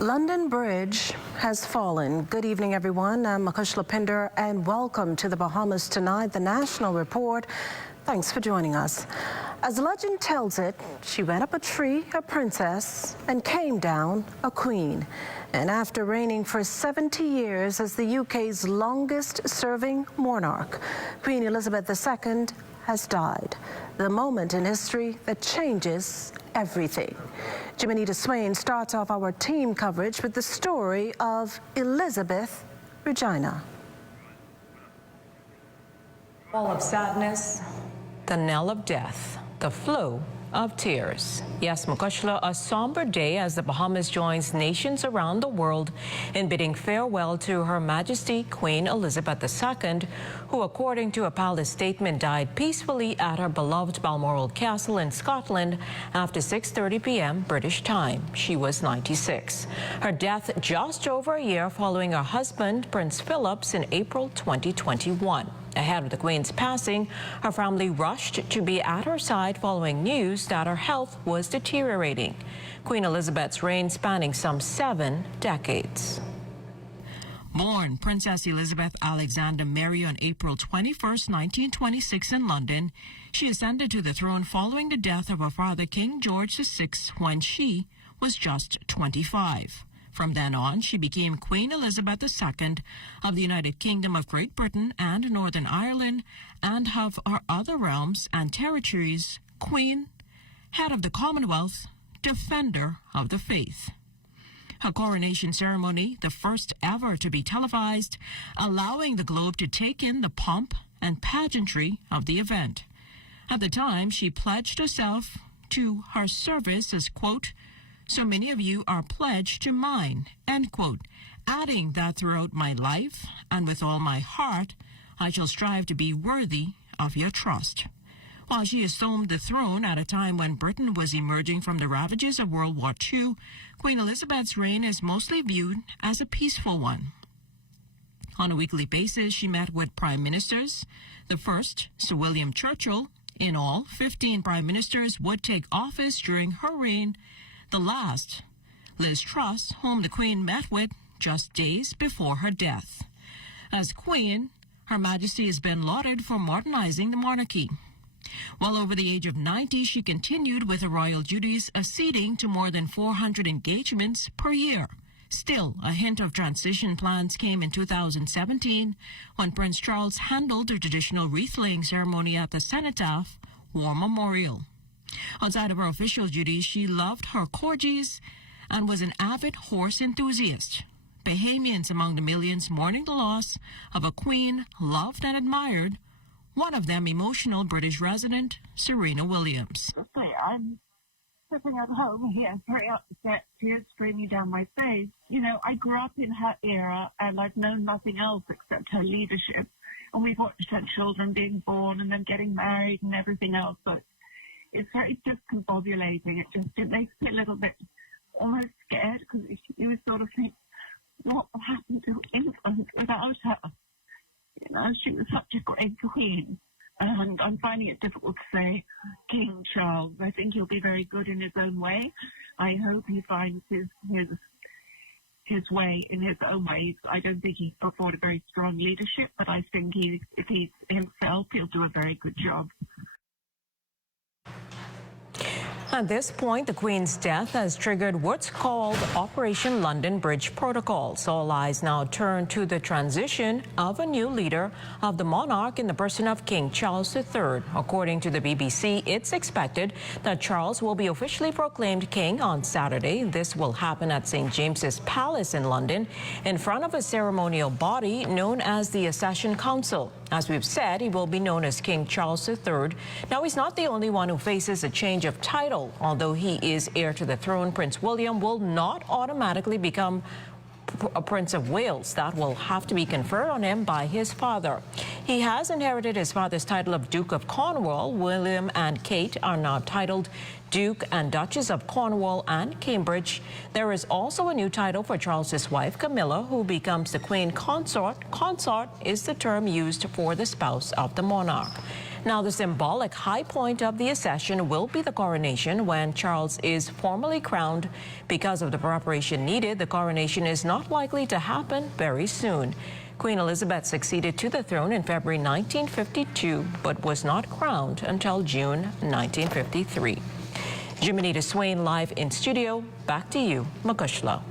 London Bridge has fallen. Good evening, everyone. I'm Makush Lapinder, and welcome to the Bahamas Tonight, the National Report. Thanks for joining us. As the legend tells it, she went up a tree, a princess, and came down a queen. And after reigning for 70 years as the UK's longest-serving monarch, Queen Elizabeth II has died. The moment in history that changes everything. Majesty Swain starts off our team coverage with the story of Elizabeth Regina. Wall of sadness, the knell of death, the flow of tears. Yes, Makushla, a somber day as the Bahamas joins nations around the world in bidding farewell to Her Majesty Queen Elizabeth II, who, according to a palace statement, died peacefully at her beloved Balmoral Castle in Scotland after 6:30 p.m. British time. She was 96. Her death just over a year following her husband, Prince Philip's, in April 2021. Ahead of the Queen's passing, her family rushed to be at her side following news that her health was deteriorating. Queen Elizabeth's reign spanning some 7 decades. Born Princess Elizabeth Alexander Mary on April 21, 1926 in London, she ascended to the throne following the death of her father King George VI when she was just 25. From then on, she became Queen Elizabeth II of the United Kingdom of Great Britain and Northern Ireland, and of her other realms and territories, Queen, Head of the Commonwealth, Defender of the Faith. Her coronation ceremony, the first ever to be televised, allowing the globe to take in the pomp and pageantry of the event. At the time, she pledged herself to her service as, quote, "So many of you are pledged to mine," end quote, adding that throughout my life and with all my heart, I shall strive to be worthy of your trust. While she assumed the throne at a time when Britain was emerging from the ravages of World War II, Queen Elizabeth's reign is mostly viewed as a peaceful one. On a weekly basis, she met with prime ministers. The first, Sir William Churchill. In all, 15 prime ministers would take office during her reign. The last, Liz Truss, whom the Queen met with just days before her death. As Queen, Her Majesty has been lauded for modernizing the monarchy. Well over the age of 90, she continued with her royal duties, acceding to more than 400 engagements per year. Still, a hint of transition plans came in 2017 when Prince Charles handled the traditional wreath-laying ceremony at the Cenotaph War Memorial. Outside of her official duties, she loved her corgis and was an avid horse enthusiast. Bahamians among the millions mourning the loss of a queen loved and admired, one of them emotional British resident Serena Williams. I'm sitting at home here, very upset, tears streaming down my face. You know, I grew up in her era and I've known nothing else except her leadership. And we've watched her children being born and them getting married and everything else, but it's very discombobulating. It makes me a little bit almost scared because you sort of think, what will happen to England without her? You know, she was such a great queen. And I'm finding it difficult to say King Charles. I think he'll be very good in his own way. I hope he finds his way in his own ways. I don't think he afforded very strong leadership, but I think if he's himself, he'll do a very good job. At this point, the Queen's death has triggered what's called Operation London Bridge Protocol. So all eyes now turn to the transition of a new leader of the monarch in the person of King Charles III. According to the BBC, it's expected that Charles will be officially proclaimed king on Saturday. This will happen at St. James's Palace in London in front of a ceremonial body known as the Accession Council. As we've said, he will be known as King Charles III. Now, he's not the only one who faces a change of title. Although he is heir to the throne, Prince William will not automatically become a Prince of Wales. That will have to be conferred on him by his father. He has inherited his father's title of Duke of Cornwall. William and Kate are now titled Duke and Duchess of Cornwall and Cambridge. There is also a new title for Charles's wife, Camilla, who becomes the Queen Consort. Consort is the term used for the spouse of the monarch. Now, the symbolic high point of the accession will be the coronation when Charles is formally crowned. Because of the preparation needed, the coronation is not likely to happen very soon. Queen Elizabeth succeeded to the throne in February 1952, but was not crowned until June 1953. Jubilee Swain live in studio. Back to you, Makushla.